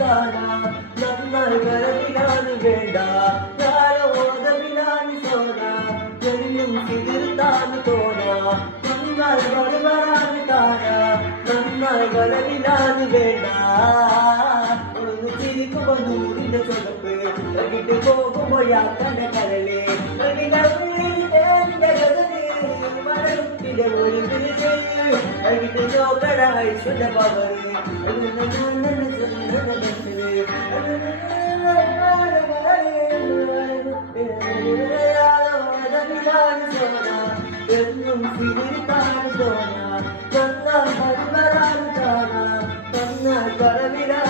കാണാം നന്നായി വരവിലാണ് വേണ്ട ഞാനോദവിലാണ് സോന എന്നും തിരുത്താണ് തോന്ന നന്നായി വരവരാണ് കാണാം നന്നായി വരവിലാണ് വേണ്ട ഒന്ന് ചിരിക്കുമ്പോ നൂറിന്റെ ചുവപ്പ് കണ്ടിട്ട് പോകുമ്പോ യാത്രന്റെ കരളെ നോക്കട ഐശ്വര്യ പവറ് എന്നും തിരിത്താണ് തോന്ന നന്നായി വരാൻ കാണാം നന്നായി വരവിലാണ്